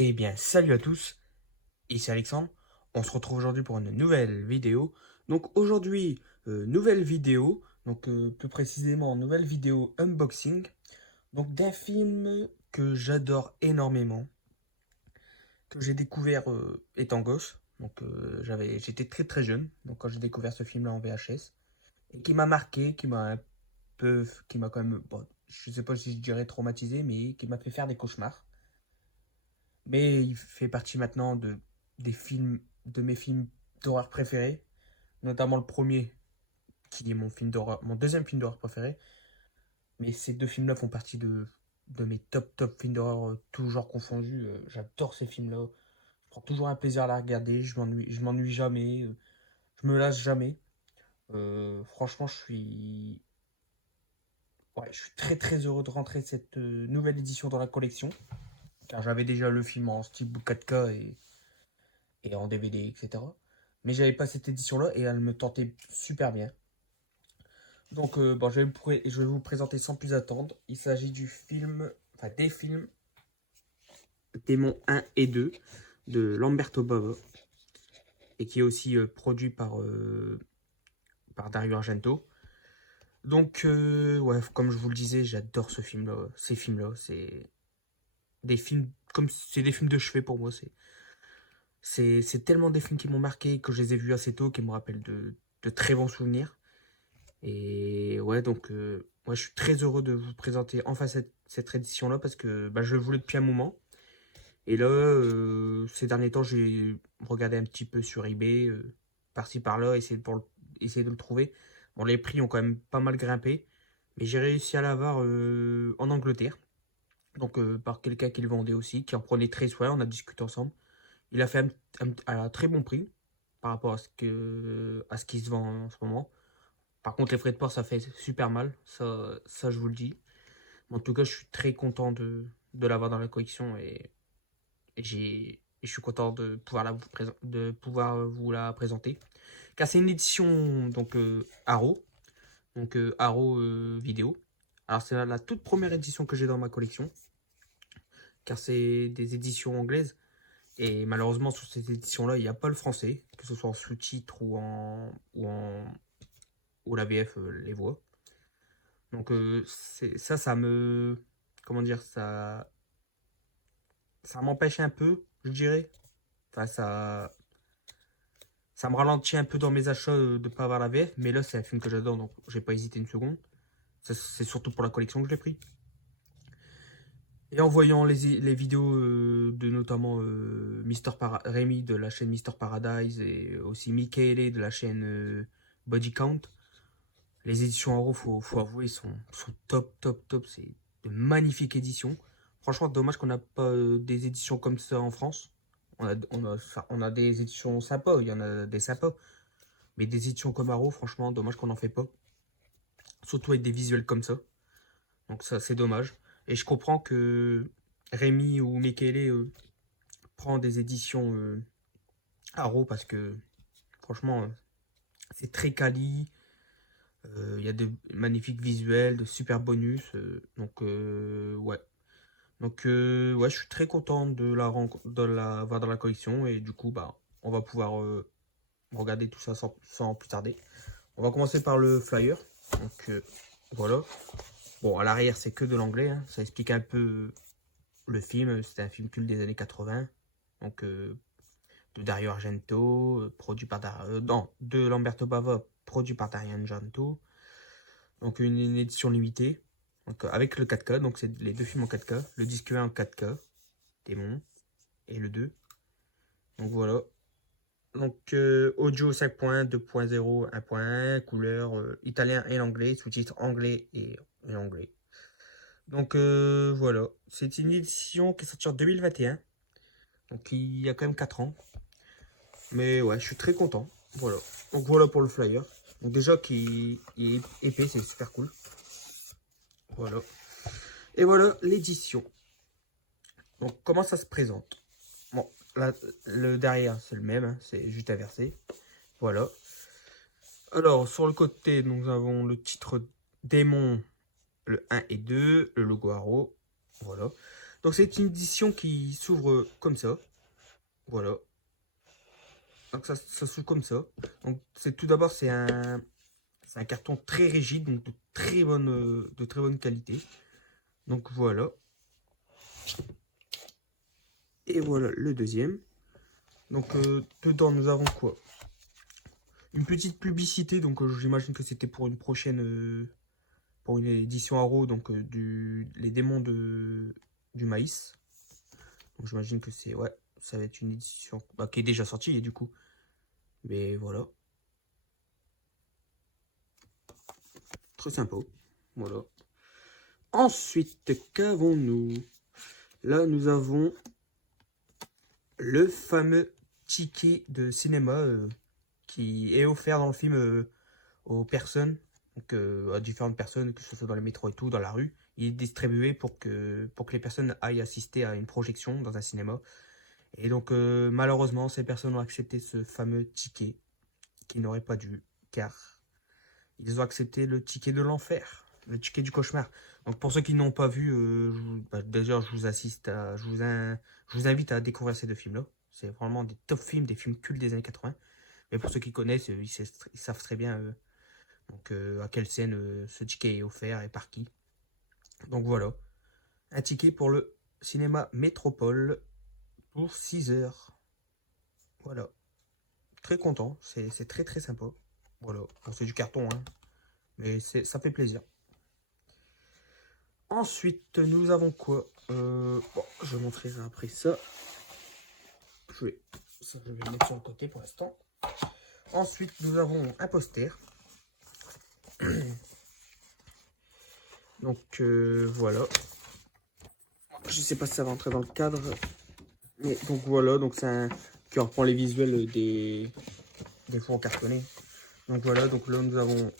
Eh bien, salut à tous, ici Alexandre. On se retrouve aujourd'hui pour une nouvelle vidéo. Donc aujourd'hui, nouvelle vidéo, plus précisément nouvelle vidéo unboxing. Donc d'un film que j'adore énormément, que j'ai découvert étant gosse. J'étais très très jeune, donc quand j'ai découvert ce film-là en VHS, et qui m'a marqué, qui m'a quand même, bon, je sais pas si je dirais traumatisé, mais qui m'a fait faire des cauchemars. Mais il fait partie maintenant de mes films d'horreur préférés, notamment le premier, qui est mon film d'horreur, mon deuxième film d'horreur préféré. Mais ces deux films-là font partie de mes top films d'horreur, tous genres confondus. J'adore ces films-là. Je prends toujours un plaisir à la regarder. Je m'ennuie jamais. Je me lasse jamais. Franchement, ouais, je suis très heureux de rentrer cette nouvelle édition dans la collection. Car j'avais déjà le film en steelbook 4K et en DVD, etc. Mais j'avais pas cette édition-là et elle me tentait super bien. Je vais vous présenter sans plus attendre. Il s'agit du film, enfin des films Démon 1 et 2 de Lamberto Bava et qui est aussi produit par Dario Argento. Ouais, comme je vous le disais, j'adore ce film-là, ces films-là. C'est des films de chevet pour moi. C'est tellement des films qui m'ont marqué, que je les ai vus assez tôt, qui me rappellent de très bons souvenirs. Et ouais, moi je suis très heureux de vous présenter enfin cette édition-là parce que bah, je le voulais depuis un moment. Et là, ces derniers temps, j'ai regardé un petit peu sur eBay, par-ci par-là, essayer de le trouver. Bon, les prix ont quand même pas mal grimpé, mais j'ai réussi à l'avoir en Angleterre. Par quelqu'un qui le vendait aussi, qui en prenait très soin, on a discuté ensemble. Il a fait à un très bon prix par rapport à ce qui se vend en ce moment. Par contre, les frais de port, ça fait super mal. Ça je vous le dis. En tout cas, je suis très content de l'avoir dans la collection et je suis content de pouvoir vous la présenter. Car c'est une édition Arrow, Arrow vidéo. Alors, c'est la toute première édition que j'ai dans ma collection, car c'est des éditions anglaises. Et malheureusement, sur cette édition-là, il n'y a pas le français, que ce soit en sous-titres ou la VF les voix. Ça me, comment dire, ça m'empêche un peu, je dirais. Enfin, ça me ralentit un peu dans mes achats de pas avoir la VF, mais là, c'est un film que j'adore, donc j'ai pas hésité une seconde. C'est surtout pour la collection que je l'ai pris. Et en voyant les vidéos de notamment Rémi de la chaîne Mister Paradise et aussi Michele de la chaîne Body Count, les éditions Euro, faut avouer, sont top. C'est de magnifiques éditions. Franchement, dommage qu'on n'a pas des éditions comme ça en France. On a des éditions sympas, il y en a des sympas. Mais des éditions comme Arrow, franchement, dommage qu'on n'en fait pas. Surtout avec des visuels comme ça. Donc ça, c'est dommage. Et je comprends que Rémi ou Mekele prend des éditions Arrow parce que, franchement, c'est très quali. Il y a de magnifiques visuels, de super bonus. Ouais. Ouais, je suis très content de l'avoir dans la collection. Et du coup, bah, on va pouvoir regarder tout ça sans plus tarder. On va commencer par le flyer. Voilà. Bon, à l'arrière, c'est que de l'anglais, hein. Ça explique un peu le film. C'était un film culte des années 80. Donc, euh, de Dario Argento, produit par non, de Lamberto Bava, produit par Dario Argento. Donc, une édition limitée. Avec le 4K. Donc, c'est les deux films en 4K. Le disque 1 en 4K, Démon, et le 2. Donc, voilà. Audio 5.1, 2.0, 1.1, couleur italien et anglais, sous-titres anglais et anglais. Voilà, c'est une édition qui est sortie en 2021, donc il y a quand même 4 ans. Mais ouais, je suis très content. Voilà, donc voilà pour le flyer. Donc déjà qui est épais, c'est super cool. Voilà. Et voilà l'édition. Donc comment ça se présente? Bon, là, le derrière c'est le même, hein, c'est juste inversé. Voilà. Alors sur le côté, nous avons le titre Démon, le 1 et 2, le logo Arrow. Voilà. Donc c'est une édition qui s'ouvre comme ça. Voilà. Donc ça s'ouvre comme ça. Donc c'est tout d'abord c'est un carton très rigide, donc de très bonne qualité. Donc voilà. Et voilà le deuxième. Donc dedans nous avons quoi? Une petite publicité, donc j'imagine que c'était pour une prochaine, pour une édition Haro, donc les démons du maïs. Donc j'imagine que c'est, ouais, ça va être une édition qui est déjà sortie, et du coup. Mais voilà. Très sympa. Voilà. Ensuite, qu'avons-nous? Là, nous avons le fameux ticket de cinéma qui est offert dans le film aux personnes, donc à différentes personnes, que ce soit dans les métros et tout, dans la rue. Il est distribué pour que les personnes aillent assister à une projection dans un cinéma. Et donc, malheureusement, ces personnes ont accepté ce fameux ticket qu'ils n'auraient pas dû, car ils ont accepté le ticket de l'enfer, le ticket du cauchemar. Donc, pour ceux qui n'ont pas vu, d'ailleurs, je vous invite à découvrir ces deux films-là. C'est vraiment des top films, des films cultes des années 80. Mais pour ceux qui connaissent, ils savent très bien à quelle scène ce ticket est offert et par qui. Donc voilà, un ticket pour le cinéma Métropole pour 6 heures. Voilà, très content, c'est très très sympa. Voilà, bon, c'est du carton, hein, mais ça fait plaisir. Ensuite, nous avons quoi? Bon, je montrerai après ça. Je vais le mettre sur le côté pour l'instant. Ensuite, nous avons un poster. Donc voilà. Je sais pas si ça va entrer dans le cadre. Mais donc voilà, donc c'est un qui reprend les visuels des fours cartonnés. Donc voilà, donc là nous avons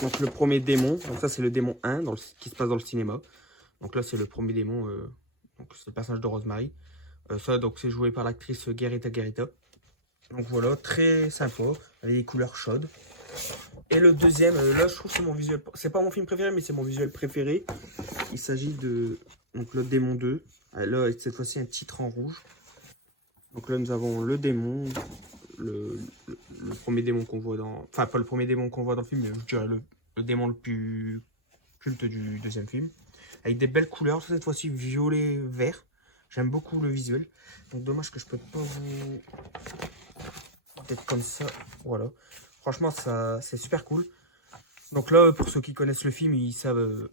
donc le premier démon. Donc ça c'est le démon 1 qui se passe dans le cinéma. Donc là c'est le premier démon, donc c'est le personnage de Rosemary. Ça donc c'est joué par l'actrice Gerita Gerita. Donc voilà, très sympa, avec des couleurs chaudes. Et le deuxième, là je trouve que c'est mon visuel, c'est pas mon film préféré mais c'est mon visuel préféré. Il s'agit de donc le démon 2. Là cette fois-ci un titre en rouge. Donc là nous avons le démon, le premier démon qu'on voit dans... Enfin pas le premier démon qu'on voit dans le film, mais je dirais le démon le plus culte du deuxième film. Avec des belles couleurs, cette fois-ci violet, vert. J'aime beaucoup le visuel. Donc dommage que je peux pas vous... Peut-être comme ça, voilà. Franchement ça c'est super cool. Donc là pour ceux qui connaissent le film, ils savent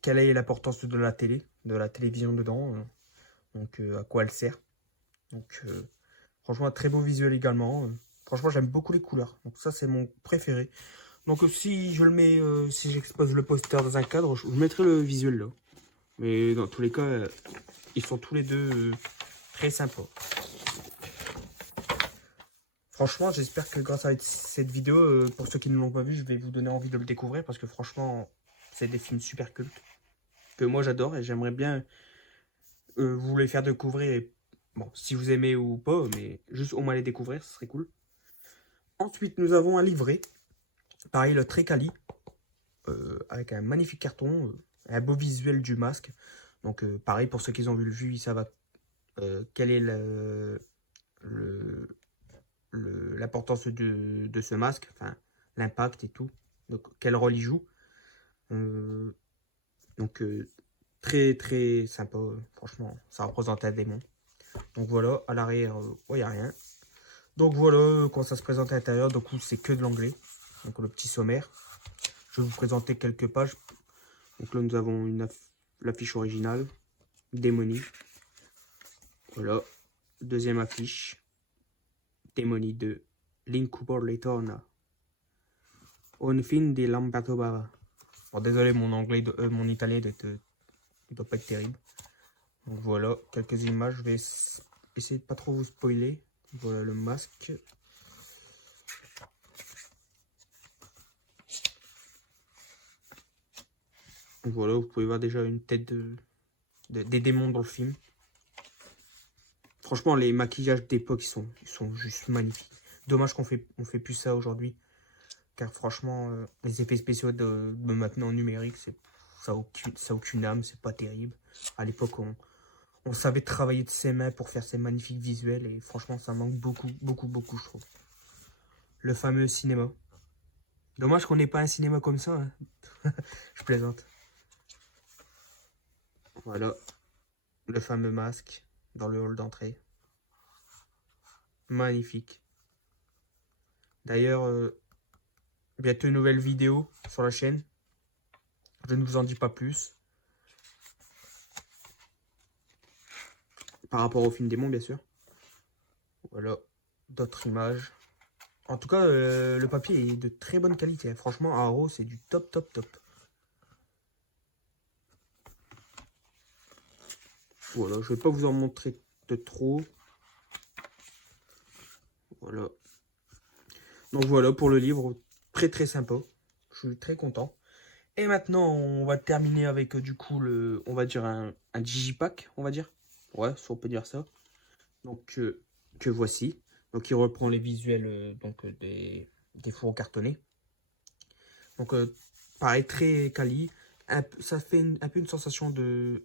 quelle est l'importance de la télé, de la télévision dedans. Donc à quoi elle sert. Donc franchement très beau visuel également. Franchement j'aime beaucoup les couleurs. Donc ça c'est mon préféré. Donc si je le mets, si j'expose le poster dans un cadre, je mettrai le visuel là. Mais dans tous les cas, ils sont tous les deux très sympas. Franchement j'espère que grâce à cette vidéo, pour ceux qui ne l'ont pas vu, je vais vous donner envie de le découvrir. Parce que franchement c'est des films super cultes. Que moi j'adore et j'aimerais bien vous les faire découvrir. Et, bon, si vous aimez ou pas, mais juste au moins les découvrir, ce serait cool. Ensuite, nous avons un livret. Pareil, le très quali. Avec un magnifique carton. Un beau visuel du masque. Donc, pareil, pour ceux qui ont vu le vu, ils savent quelle est l'importance de ce masque. Enfin, l'impact et tout. Donc, quel rôle il joue. Donc, très très sympa. Franchement, ça représente un démon. Donc voilà, à l'arrière, il n'y a rien. Donc voilà, quand ça se présente à l'intérieur, donc c'est que de l'anglais. Donc le petit sommaire. Je vais vous présenter quelques pages. Donc là, nous avons l'affiche originale, Démonie. Voilà, deuxième affiche, Démonie 2, L'incuborlatorna. Un fin di Lamberto Bava. Bon, désolé, mon anglais, mon italien il doit pas être terrible. Donc voilà, quelques images. Je vais essayer de pas trop vous spoiler. Voilà le masque. Voilà, vous pouvez voir déjà une tête des démons dans le film. Franchement, les maquillages d'époque, ils sont juste magnifiques. Dommage on fait plus ça aujourd'hui. Car franchement, les effets spéciaux de maintenant en numérique, ça a aucune âme, c'est pas terrible. À l'époque, on savait travailler de ses mains pour faire ces magnifiques visuels et franchement, ça manque beaucoup, beaucoup, beaucoup, je trouve. Le fameux cinéma. Dommage qu'on n'ait pas un cinéma comme ça, hein. Je plaisante. Voilà, le fameux masque dans le hall d'entrée. Magnifique. D'ailleurs, bientôt une nouvelle vidéo sur la chaîne. Je ne vous en dis pas plus. Par rapport au film démon, bien sûr. Voilà, d'autres images. En tout cas, le papier est de très bonne qualité, hein. Franchement, Arrow, c'est du top, top, top. Voilà, je ne vais pas vous en montrer de trop. Voilà. Donc voilà pour le livre, très très sympa. Je suis très content. Et maintenant, on va terminer avec du coup on va dire un digipack, on va dire. Ouais, si on peut dire ça. Donc que voici. Donc il reprend les visuels des fourreaux cartonnés. Donc pareil, très quali. Ça fait un peu une sensation de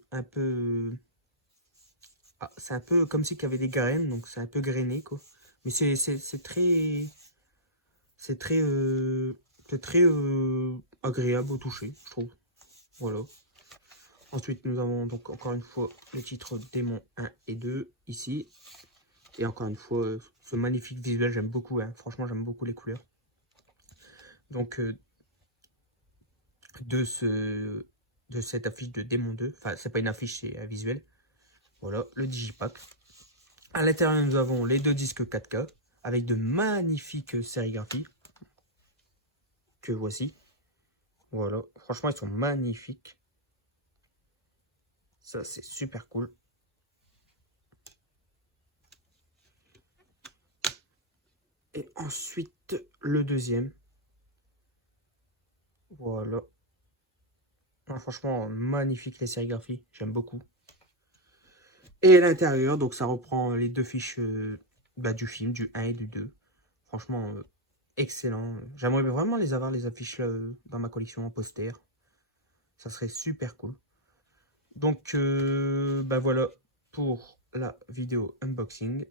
c'est un peu comme si il y avait des graines, donc c'est un peu grainé quoi. Mais c'est très c'est très agréable au toucher, je trouve. Voilà. Ensuite, nous avons donc encore une fois les titres Démon 1 et 2 ici. Et encore une fois, ce magnifique visuel, j'aime beaucoup. Hein. Franchement, j'aime beaucoup les couleurs. Donc, de cette affiche de Démon 2. Enfin, c'est pas une affiche, c'est un visuel. Voilà, le digipack. À l'intérieur, nous avons les deux disques 4K avec de magnifiques sérigraphies que voici. Voilà, franchement, ils sont magnifiques. Ça, c'est super cool. Et ensuite, le deuxième. Voilà. Ah, franchement, magnifique les sérigraphies. J'aime beaucoup. Et à l'intérieur, donc ça reprend les deux fiches du film, du 1 et du 2. Franchement, excellent. J'aimerais vraiment les avoir, les affiches là, dans ma collection en poster. Ça serait super cool. Donc, voilà pour la vidéo unboxing.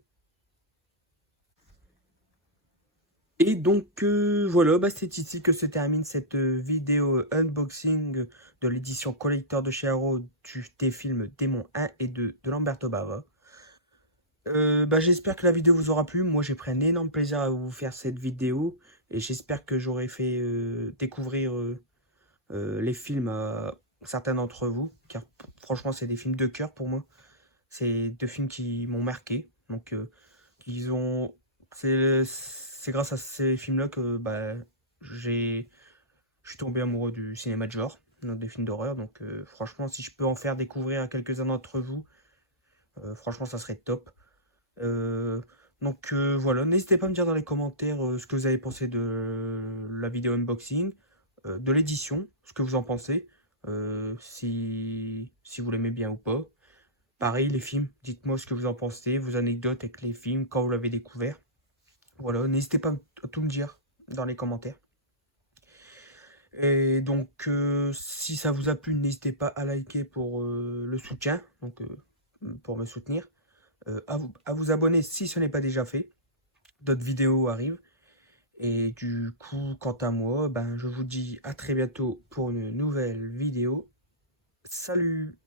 Et donc, voilà, c'est ici que se termine cette vidéo unboxing de l'édition collector de chez Arrow des films Démon 1 et 2 de Lamberto Bava. J'espère que la vidéo vous aura plu. Moi, j'ai pris un énorme plaisir à vous faire cette vidéo. Et j'espère que j'aurai fait découvrir les films à certains d'entre vous. Car franchement, c'est des films de cœur pour moi. C'est deux films qui m'ont marqué. Donc, ils ont... C'est grâce à ces films-là que je suis tombé amoureux du cinéma de genre, des films d'horreur. Donc, franchement, si je peux en faire découvrir à quelques-uns d'entre vous, franchement, ça serait top. Euh, voilà, n'hésitez pas à me dire dans les commentaires ce que vous avez pensé de la vidéo unboxing, de l'édition, ce que vous en pensez, si vous l'aimez bien ou pas. Pareil, les films, dites-moi ce que vous en pensez, vos anecdotes avec les films, quand vous l'avez découvert. Voilà, n'hésitez pas à tout me dire dans les commentaires. Et donc, si ça vous a plu, n'hésitez pas à liker pour le soutien, donc pour me soutenir. À vous abonner si ce n'est pas déjà fait. D'autres vidéos arrivent. Et du coup, quant à moi, je vous dis à très bientôt pour une nouvelle vidéo. Salut!